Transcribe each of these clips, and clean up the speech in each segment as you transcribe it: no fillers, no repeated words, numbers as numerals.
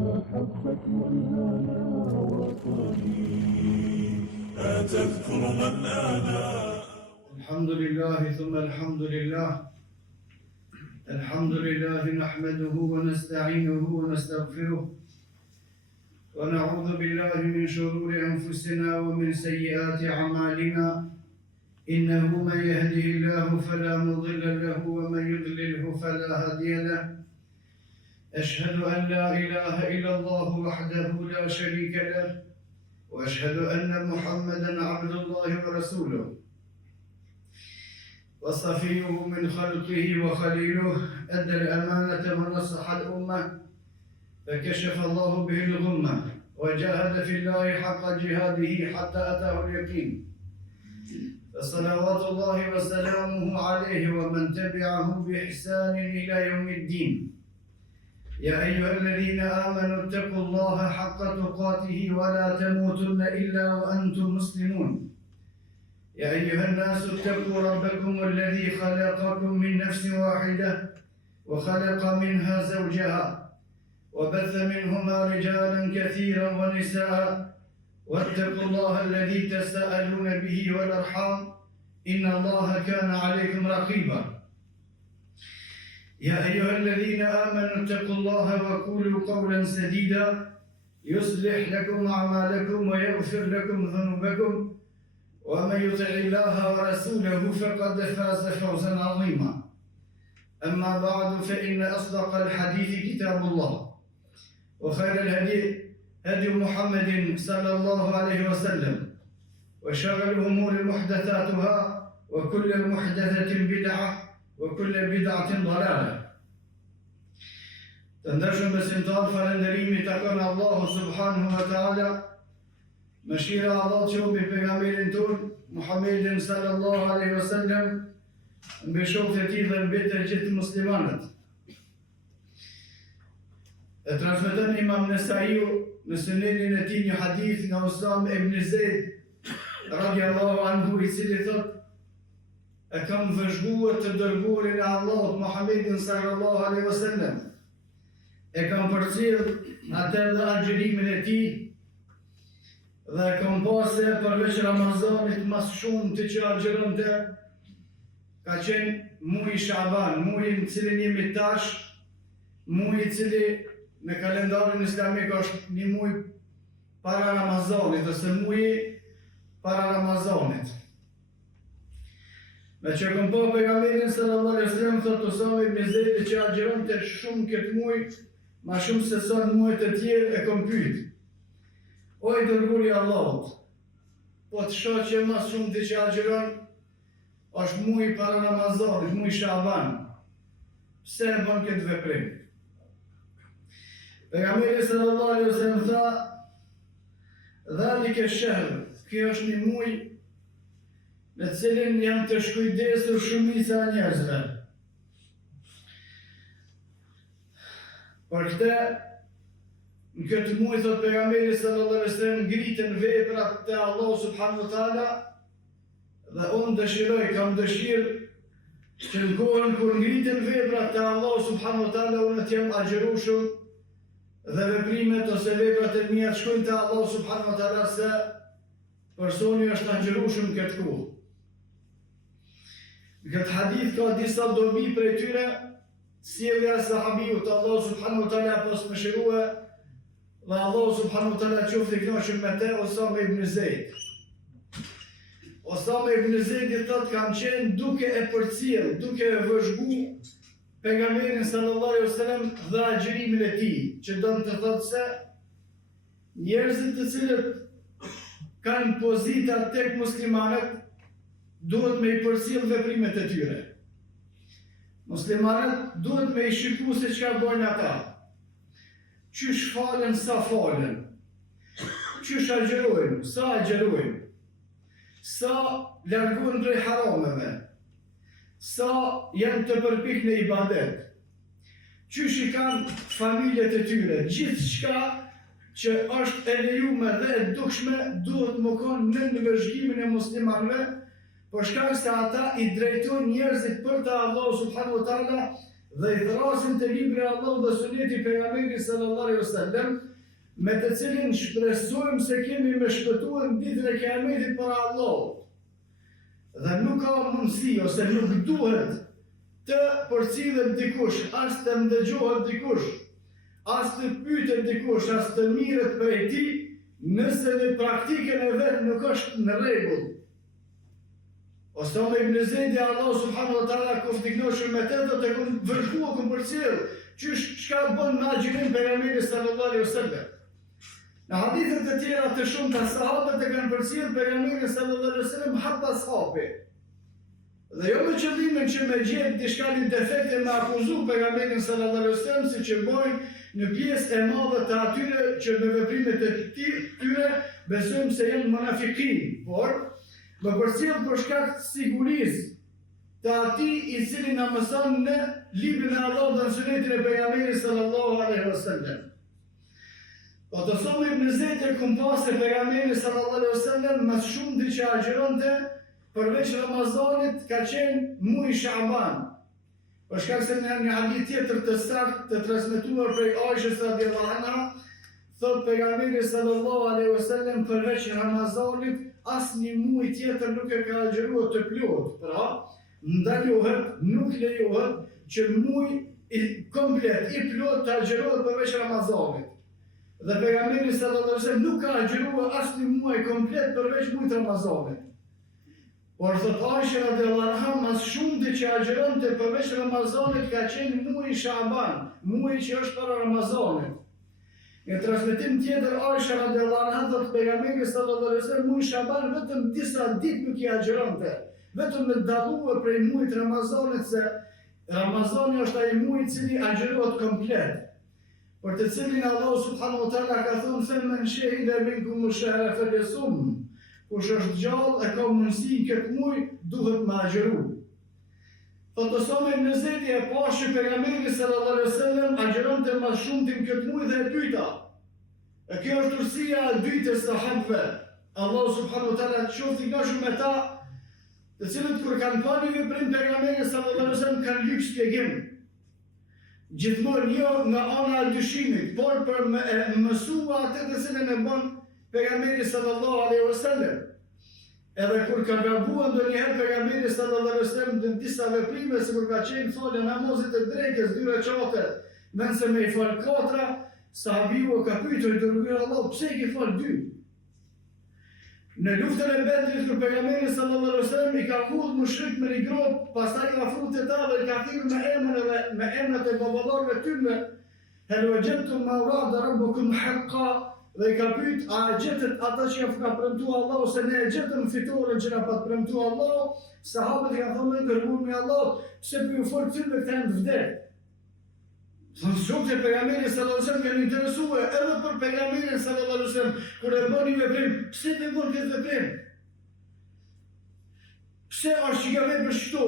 محبة والهنا وطني أتذكر من أنا. الحمد لله ثم الحمد لله. الحمد لله نحمده ونستعينه ونستغفره ونعوذ بالله من شرور أنفسنا ومن سيئات أعمالنا. إنه من يهده الله فلا مضل له ومن يضلله فلا هادي له. أشهد أن لا إله إلا الله وحده لا شريك له وأشهد أن محمدًا عبد الله ورسوله وصفيه من خلقه وخليله. أدى الأمانة ونصح الأمة فكشف الله به الغمة وجاهد في الله حق جهاده حتى أتاه اليقين. فصلوات الله وسلامه عليه ومن تبعه بإحسان إلى يوم الدين. يا أيها الذين آمنوا اتقوا الله حق تقاته ولا تموتن إلا وأنتم مسلمون. يا أيها الناس اتقوا ربكم الذي خلقكم من نفس واحدة وخلق منها زوجها وبث منهما رجالا كثيرا ونساء واتقوا الله الذي تساءلون به والأرحام إن الله كان عليكم رقيبا. يا أيها الذين آمنوا اتقوا الله وقولوا قولا سديدا يصلح لكم أعمالكم ويغفر لكم ذنوبكم ومن يطع الله ورسوله فقد فاز فوزا عظيما. أما بعد فإن أصدق الحديث كتاب الله وخير الهدي هدي محمد صلى الله عليه وسلم وشر الأمور محدثاتها وكل محدثة بدعة وكل بدعة ضلالة. Të besimtar, falënderimi takon Allahu subhanahu wa ta'ala. Mëshira Allah që mbi pejgamberin ton Muhammedin sallallahu alaihi wasallam, mbi shokët e tij dhe mbi të gjithë muslimanët. E transmeton Imam Nesaiu në sunenin e tij një hadith nga Usame ibn Zeid radiallahu anhu, i cili thotë: e kam vëzhguar të dërguarin e Allahut Muhammedin sallallahu alaihi wasallam, e kam përcjell atë dhe agjërimin e tij, dhe e kam pasë përveç Ramazanit mas shumë të që agjëronte, ka qenë muji Shaban, muji në cilin jemi tash, muji i cili në kalendarin islamik është një muj para Ramazanit, ose muji para Ramazanit. Me që kom po pejgamberin sallallahu alaihi wasallam, thotë Usame ibn Zeidi që agjëronte shumë këtë muj, ma shumë se sa në mujet e tjerë, e kom pyet: o i dërguari i Allahut, po të shoh që ma shumë ti që agjëron është muji para Ramazanit, muji Shaban, pse e bën këtë veprim? Pejgamberi sallallahu alaihi wasallam tha: dhalike shahr, kjo është një muj në cilin janë të shkujdesur shumica e njerëzve. Për këtë, në këtë muj, thot pejgamberi sallallahu alaihi wasallam, ngritën veprat te Allahu subhanahu wa taala, dhe unë dëshiroj, kam dëshirë që në kohën kur ngritën veprat te Allahu subhanahu wa taala, unë të jem agjërueshëm dhe veprimet ose veprat e mia shkojnë te Allahu subhanahu wa taala, se personi është agjërueshëm këtë kohë. Në këtë hadith ka disa dobi prej tyre, sjellja e sahabiut, Allahu subhanahu wa taala pas mëshirue, dhe Allahu subhanahu wa taala qoftë i kënaqur me te, Usame ibn Zeid. Usame ibn Zeid thotë kam qenë duke e përcjell, duke e vëzhgu pejgamberin sallallahu alaihi wasallam dhe agjërimin e tij, që do të thotë se njerëzit të cilët kanë pozita tek muslimanët duhet me i përcjell veprimet e tyre. Muslimanët duhet me i shiku se çka bojnë ata. Qysh falen, sa falen. Qysh agjërojnë, sa agjërojnë. Sa largohen prej harameve. Sa janë të përpik në ibadet. Qysh i kanë familjet e tyre. Gjithë çka që është e lejuar dhe e dukshme duhet më konë në vëzhgimin e muslimanëve, për shkak se ata i drejtojnë njerëzit për të Allahu subhanahu wa taala dhe i thrasin të libri Allah dhe suneti pejgamberit sallallahu alaihi wasallam, me të cilin shpresojmë se kemi me shpëtuar në ditën e Kiametit para Allahut. Dhe nuk ka mundësi ose nuk duhet të përcillet dikush, as të ndëgjohet dikush, as të pyetet dikush, as të mirët prej tij, nëse në praktikën e vet nuk është në rregull. Osama ibn Zejdi, Allah subhanahu wa taala kuftignoshëm me të do të vërkua ku përcjell, çka bën në agjimin pejgamberit sallallahu alaihi wasallam. Në hadithet të tjera të shumta sahabët e kanë përcjell pejgamberin sallallahu alaihi wasallam hatta sahabe. Dhe jo me qëllimin që me gjetë diçka një defekte me akuzu pejgamberin sallallahu alaihi wasallam, siç e bojnë në pjesë e madhe të atyre që me veprimet e tyre besojmë se janë munafikin, por më përcjell për shkak të sigurisë të atij i cili na mëson në librin e Allahut dhe në sunetin e pejgamberit sallallahu alaihi wasallam. Po të thonë ibn Zejdi kumpas e pejgamberit sallallahu alaihi wasallam më shumë di që agjironte përveç Ramazanit ka qenë muaj Shaban. Për shkak se në një hadith tjetër të saktë të transmetuar prej Aishës radhiyallahu anha, thot pejgamberi sallallahu alaihi wasallam përveç Ramazanit asnjë muaj tjetër nuk e ka agjëruar të plot. Pra, ndalohet, nuk lejohet që muaj i komplet i plot të agjërohet përveç Ramazanit. Dhe pejgamberi sallallahu alaihi wasallam nuk ka agjëruar asnjë muaj komplet përveç muajit Ramazanit. Por thot Aisha radhiyallahu anha, mas shumë që agjëronte përveç Ramazanit ka qenë muaji Shaban, muaji që është para Ramazanit. Në transmetim tjetër Aisha radhiyallahu anha thot pejgamberi sallallahu alaihi wasallam muaji Shaban vetëm disa ditë nuk i agjëronte, vetëm me dalluar prej muajit Ramazanit se Ramazani është ai muaj i cili agjërohet komplet. Për të cilin Allah subhanahu wa taala ka thënë se men shahida minkum ash-shahra falyasum. Kush është gjallë e ka mundësi në këtë muaj, duhet me agjëru. Thot Osama ibn Zejdi e pa që pejgamberi sallallahu alaihi wasallam agjëronte më shumë në këtë muaj dhe e pyeta. E kjo është urësia e dytë e sahabëve. Allah subhanahu wa taala qoftë i kënaqur me ta, të cilët kur kanë parë veprim pejgamberin sallallahu alaihi wasallam kanë lyp shpjegim. Gjithmonë jo nga ana e dyshimit, por për me mësua atë të cilën e bën pejgamberi sallallahu alaihi wasallam. Edhe kur ka gabuar ndonjëherë pejgamberi sallallahu alaihi wasallam në disa veprime, sikur ka qenë falja namazit të drekës 2 rekate, nëse me i fal 4, sahabiu ka pyetur dërguar Allah, pse i ke fal 2? Në luftën e Bedrit kur pejgamberi sallallahu alaihi wasallam i ka hull mushrik me një grop, pastaj ka frutë të talla i ka thirrur me emrat e baballarëve tyre, hal wajadtum ma wa'ada rabbukum haqqan. Dhe i ka pyet, a gjetët ata që ka premtuar Allahu, se ne e gjetëm fitoren që na pa premtuar Allahu? Sahabët i kanë thonë dërguar me Allah, pse po ju fol këtyre këta janë të vdekur. Thonë shumë që pejgamberi sallallahu alaihi wasallam kanë interesuar edhe për pejgamberin sallallahu alaihi wasallam kur e bëni veprim, pse të bën këtë veprim? Pse është që ka vepër kështu?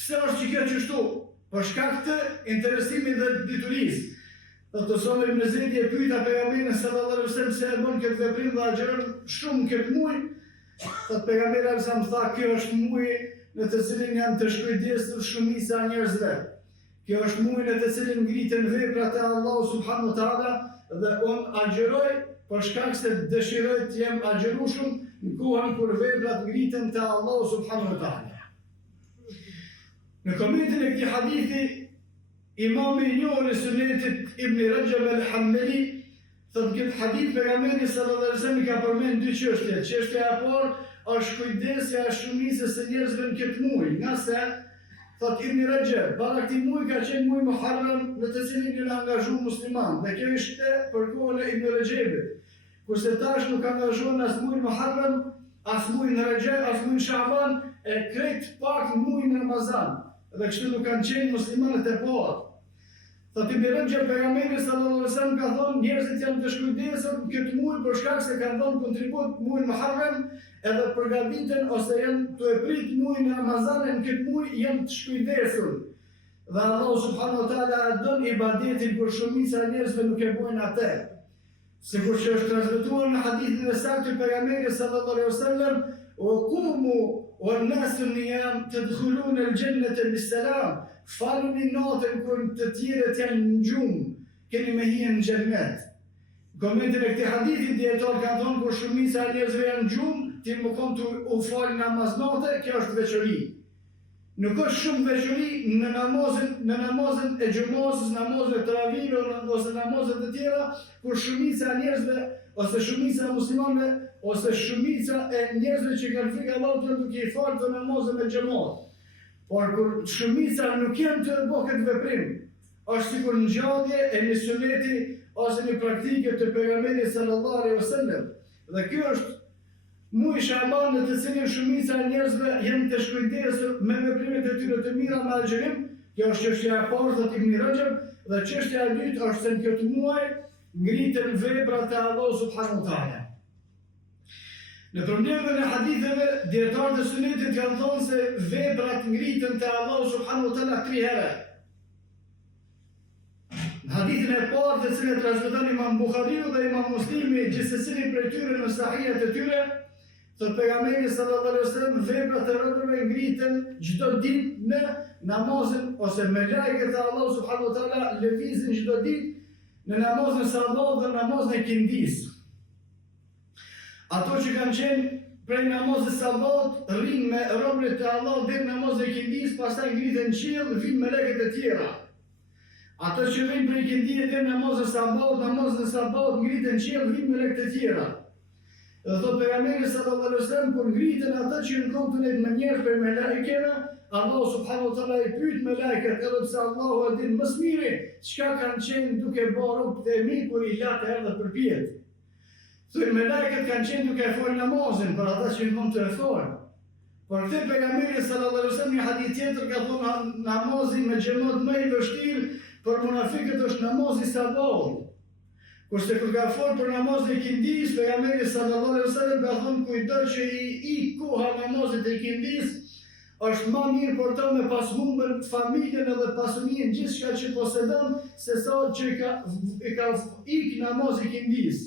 Pse është që ka kështu? Për shkak të interesimit dhe diturisë. Thot Osama ibn Zejdi e pyeta pejgamberin sallallahu alaihi wasallam se e bën këtë veprim dhe agjeron shumë këtë muaj. Thot pejgamberi sa më tha, kjo është muaji në të cilin janë të shkujdesur shumica e njerëzve. Kjo është muaji në të cilin ngriten veprat e Allahut subhanahu wa taala dhe unë agjeroj për shkak se dëshiroj të jem agjerueshëm në kohën kur veprat ngriten te Allahu subhanahu wa taala. Në komentin e këtij hadithi imami i njohur i sunetit Ibn Rajab al-Hanbali thot këtë hadith pejgamberi sallallahu alaihi wasallam ka përmend 2 çështje. Çështja e parë është kujdesja e shumicës së njerëzve në këtë muaj, nga se thot Ibn Rajab, para këtij muaji ka qenë muaj Muharram në të cilin janë angazhuar musliman, dhe kjo ishte për kohën e Ibn Rajabit. Kurse tash nuk angazhohen as muaj Muharram, as muaj Rajab, as muaj Shaban, e krejt pak muaj Ramazan. Dhe kështu nuk kanë qenë muslimanët e parë. Thot Ibn Rajab, pejgamberi sallallahu alaihi wasallam ka thonë njerëzit janë të shkujdesur në këtë muaj për shkak se kanë dhënë kontribut muajin Muharram, edhe përgatiten ose janë të e prit muajin Ramazan në këtë muaj janë të shkujdesur. Dhe Allahu subhanahu wa taala don ibadetin kur shumica e njerëzve nuk e bojnë atë. Sikur që është transmetuar në hadithin e saktë të pejgamberit sallallahu alaihi wasallam, وقوموا والناس النيام تدخلون الجنة بالسلام faluni natën kur të tjerët janë në gjumë, keni me hije në xhennet. Komentin e këtij hadithi dietar kanë thonë kur shumica e njerëzve janë në gjumë, ti më kon të u fal namaz natë, kjo është veçori. Nuk është shumë veçori në namazin e gjumosës, namazin e taravive ose namazet e tjera, kur shumica e njerëzve ose shumica e muslimanëve ose shumica e njerëzve që kanë frikë Allahut janë duke i falë të namazet me xhamat. Por kur shumica nuk janë të bëjë këtë veprim, është sikur ngjallje e një suneti ose një praktike të pejgamberit sallallahu alaihi wasallam. Dhe kjo është muaj Shaban në të cilin shumica e njerëzve janë të shkujtesur me veprimet e tyre të mira me agjërim. Kjo është çështja e parë thot Ibn Rajab, dhe çështja e dytë është se në këtë muaj ngritën veprat e Allahut subhanahu wa taala. Në përmbledhjen e haditheve, dietarët e sunetit kanë thonë se veprat ngritën te Allahu subhanahu wa taala 3 herë. Në hadithin e parë të cilën transmeton Imam Buhariu dhe Imam Muslimi, gjithsesi prej tyre në sahihet e tyre, thot pejgamberi sallallahu alaihi wasallam, veprat e robërve ngritën çdo ditë në namazin ose me lajket e Allahu subhanahu wa taala lëvizin çdo ditë në namazin e sabahut dhe namazin e kindis. Ato që kanë qenë prej namazit sabahut rrinë me robërit e Allahut deri në namazin e kindis, pastaj ngriten në qiell dhe vinë melekët e tjera. Ato që vinë prej kindie deri në namazin e sabahut ngriten në qiell, vinë melekët e tjera. Dhe thot pejgamberi sallallahu alaihi wasallam, kur ngritën ata që në kontunet me njerëz për melekëve, Allahu subhanahu wa taala i pyet melekët, edhe pse Allahu e din më së miri çka kanë qenë duke bërë te mi kur i latë erdhë për pjet. Thoj melekët kanë qenë duke fol namazin për ata që në të e fol. Por këtë pejgamberi sallallahu alaihi wasallam një hadith tjetër ka thonë namazi me xhamat më i vështirë për munafiqët është namazi sabahut. Kurse kur ka folë për namazin e kindis, pejgamberi sallallahu alaihi wasallam ka thonë kujdo që i koha namazit e kindis, është më mirë për të me pas humbën familjen edhe pasurinë gjithçka që posedon, se sa që i ka ik namazi i kindis.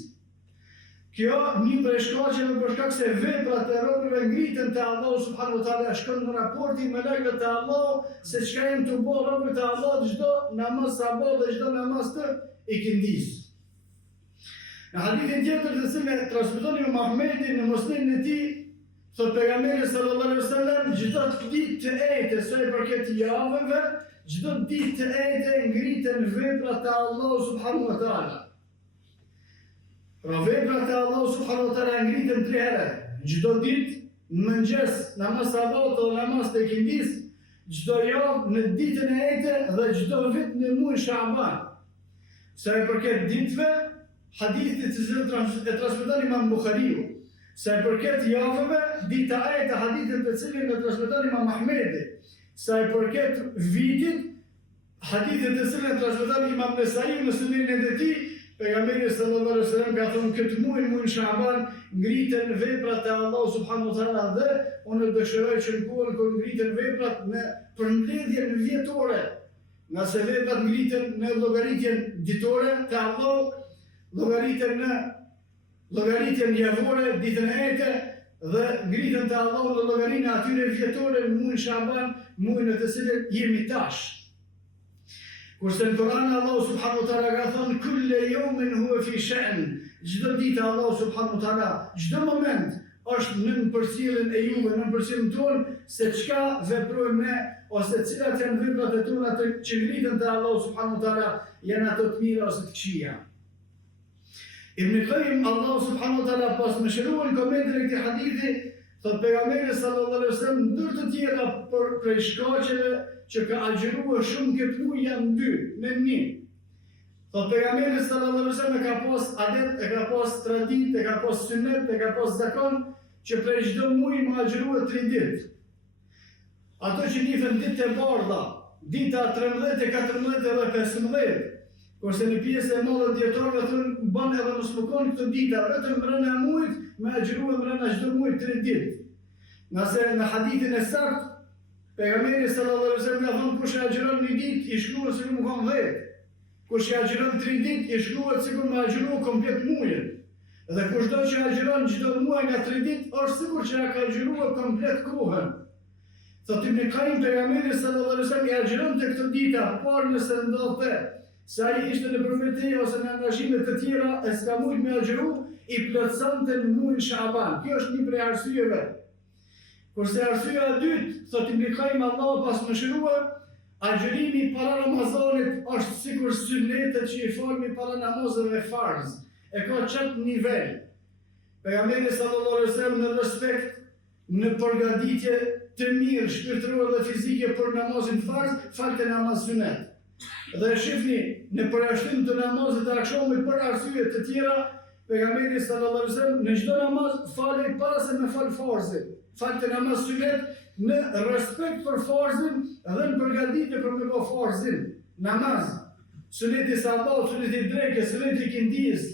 Kjo një prej shkaqeve për shkak se veprat e robërve ngritën te Allahu subhanahu wa taala, shkon në raporti me melekët e Allahut se çka janë të bëjë robërit e Allahut çdo namaz sabah dhe çdo namaz të ikindis. Në hadithin tjetër të cilën transmeton Imam Ahmedi në Musnedin e tij, thot pejgamberi sallallahu alaihi wasallam, çdo ditë të ejte sa i përket javëve, çdo ditë të ejte ngritën veprat e Allahut subhanahu wa taala. Pra veprat e Allahut subhanahu wa taala ngritën 3 herë. Çdo ditë në mëngjes, namaz sabahut dhe namaz të ikindis, çdo javë në ditën e ejte dhe çdo vit në muajin Shaban. Sa i përket ditëve, hadithit të cilën e transmeton Imam Buhariu. Sa i përket javëve, dita e hadithit të cilën e transmeton Imam Ahmedi. Sa i përket vitit, hadithit të cilën e transmeton Imam Nesai në sunenin e tij, pejgamberi sallallahu alaihi wasallam ka thonë këtë muaj Shaban ngritën veprat e Allahut subhanahu wa taala dhe unë dëshiroj që në kohën kur ngritën veprat në përmbledhjen vjetore, nëse veprat ngritën në llogaritjen ditore te Allahu, llogaritën në llogaritjen javore ditën e ete dhe ngritën te Allahu në llogarinë e atyre vjetore në muajin Shaban, muajin në të cilin jemi tash. Kurse në Kur'an Allahu subhanahu wa taala ka thonë kulle yawmin huwa fi sha'n. Çdo ditë Allahu subhanahu wa taala, çdo moment është në përcjelljen e juve, në përcjelljen tonë se çka veprojmë ne ose cilat janë veprat e tona që ngritën te Allahu subhanahu wa taala, janë ato të mira ose të këqija. Ibn Qayyim Allahu subhanahu wa taala pas më shëruan komentin e këtij hadithi, thot pejgamberi sallallahu alaihi wasallam ndër të tjera për prej shkaqeve që ka agjëruar shumë këtë muaj janë 2, në 1. Thot pejgamberi sallallahu alaihi wasallam ka pas adet, ka pas traditë, ka pas sunet, ka pas zakon që prej çdo muaji më agjëruar 3 ditë. Ato që nifen ditë e bardha, dita 13, 14 dhe 15. Kurse në pjesë e madhe dietarëve thonë bën edhe mos më kon këto dita, vetëm brenda e muajit me agjëruar brenda çdo muaji 3 ditë. Nëse në hadithin e saktë pejgamberi sallallahu alaihi wasallam ka thonë kush e agjëron një ditë i shkruhet sikur më kon 10. Kush e agjëron 3 ditë i shkruhet sikur më agjëroi komplet muajin. Dhe kushdo që agjëron çdo muaj nga 3 ditë është sikur që ka agjëruar komplet kohën. Thot Ibn Qayyim pejgamberi sallallahu alaihi wasallam i agjironte këtë dita, por nëse ndodhte se ai ishte në përmetej ose në angazhime të tjera, e s'ka mujt me agjiru, i plotësonte në muajin Shaban. Kjo është një prej arsyeve. Kurse arsyeja e dytë, thot Ibn Qayyim, Allahu pas mëshirua, agjërimi para Ramazanit është sikur sunnetet që i falmi para namazeve farz. E ka çat nivel. Pejgamberi sallallahu alaihi wasallam në respekt, në përgatitje të mirë shpirtërore dhe fizike për namazin farz, falte namaz sunet. Dhe shifni në përjashtim të namazit të akşamit për arsye të tjera, pejgamberi sallallahu alaihi wasallam në çdo namaz falej para se me fal farzin. Falte namaz sunet në respekt për farzin dhe në përgatitje për me bë farzin. Namaz, suneti sabat, suneti drekës, suneti kindis.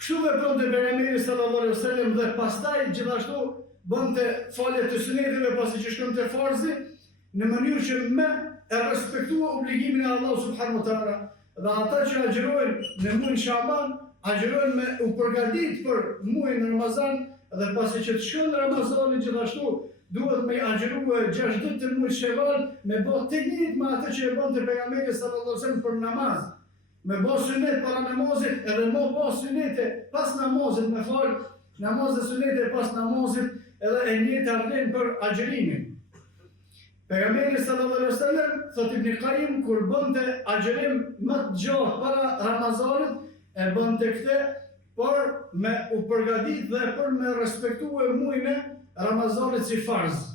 Kështu vepronte pejgamberi sallallahu alaihi wasallam dhe pastaj gjithashtu bënte falje të suneteve pasi që shkonte farzi në mënyrë që me e respektua obligimin e Allahu subhanahu wa taala. Dhe ata që agjërojnë në muajin Shaban, agjërojnë me u përgatit për muajin Ramazan dhe pasi që të shkon Ramazani gjithashtu duhet me agjërua 6 ditë të muajit Shawwal me bë të njëjtë me atë që e bënte pejgamberi sallallahu alaihi wasallam për namaz. Me bë sunet para namazit edhe me bë sunete pas namazit me fal namazet sunete pas namazit edhe e njëjtë ardhen për agjërimin. Pejgamberi sallallahu alaihi wasallam, thot Ibn Qayyim, kur bënte agjërim më të gjatë para Ramazanit, e bënte këtë për me u përgatit dhe për me respektue muajin e Ramazanit si farz.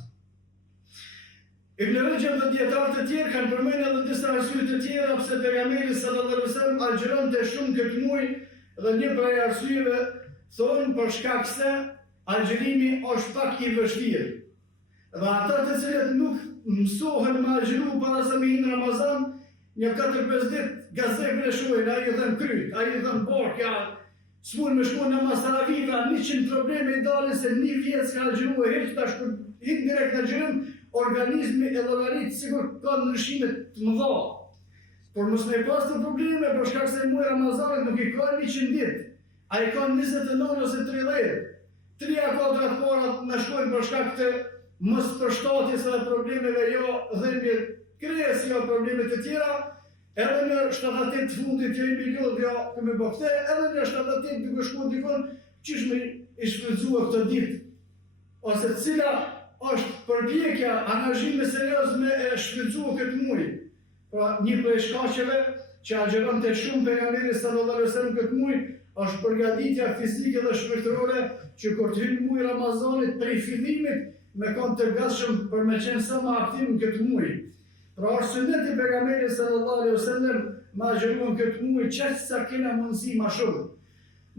Ibn Rajab dhe dietarët e tjerë kanë përmendur edhe disa arsye të tjera pse pejgamberi sallallahu alaihi wasallam agjëronte shumë këtë muaj dhe një prej arsyeve thonë për shkak se agjërimi është pak i vështirë. Dhe ata të cilët nuk mësohen me agjëru para se me hinë Ramazan, një 4-5 ditë gazekën e shuajnë, ai i thënë kryt, ai i thënë borkja, s'mund me shku në Masaraviva, 100 probleme i dalin se një vjetë s'ka agjëru e heq, tash kur hinë direkt në agjërim, organizmi e llogarit sigur ka ndryshime të mëdha. Por mos me pas të probleme, për shkak se muaji Ramazanit nuk i ka 100 ditë, ai ka 29 ose 30. 3-4 porat në shkojnë për shkak të mos përshtatjes edhe problemeve jo dhembje kres, jo probleme të tjera, edhe në 78 të fundit që i milion jo këmë bëfte, edhe në 78 duke shku dikon, qysh me i shfrytëzua këtë ditë, ose cila është përpjekja, angazhime serioz me e shfrytëzua këtë muaj. Pra një prej shkaqeve që agjeronte shumë pejgamberi sallallahu alaihi wasallam këtë muaj, është përgatitja fizike dhe shpirtërore që kur të hyjë muaji Ramazanit prej fillimit me kanë të gatshëm për me qenë sa më aktiv në këtë muaj. Pra është suneti pejgamberit sallallahu alaihi wasallam ma agjëruan këtë muaj çaq sa kena mundësi më shumë.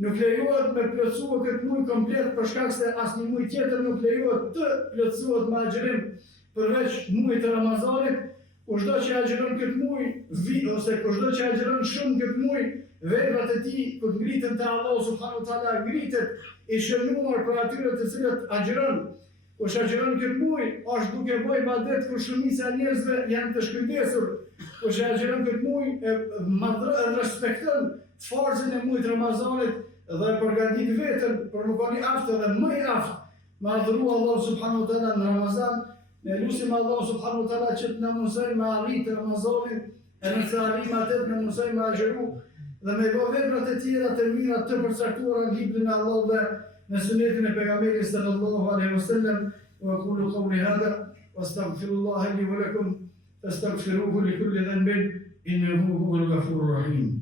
Nuk lejohet me plotësua këtë muaj komplet për shkak se asnjë muaj tjetër nuk lejohet të plotësohet me agjërim përveç muajit të Ramazanit. Kushdo që agjeron këtë muaj, ose kushdo që agjeron shumë këtë muaj, veprat e tij kur ngritën te Allahu subhanahu wa taala ngritet i shënuar për atyre të cilët agjeron. Kush agjeron këtë muaj, është duke bërë ibadet kur shumica e njerëzve janë të shkëndesur. Kush agjeron këtë muaj, respekton farzën e muajit Ramazanit dhe përgatit veten për më bëni aftë dhe më i aftë me adhuru Allahu subhanahu wa taala në Ramazan. Ne lusim Allahu subhanahu wa taala që të na mësoj me arrit Ramazanin, e nëse arrim atë të na mësoj me agjëru dhe me bë veprat e tjera të mira të përcaktuara në librin e Allahut dhe në sunetin e pejgamberit sallallahu alaihi wasallam. Wa qulu qawli hadha wastaghfirullaha li wa lakum fastaghfiruhu li kulli dhanbin innahu huwal ghafurur rahim.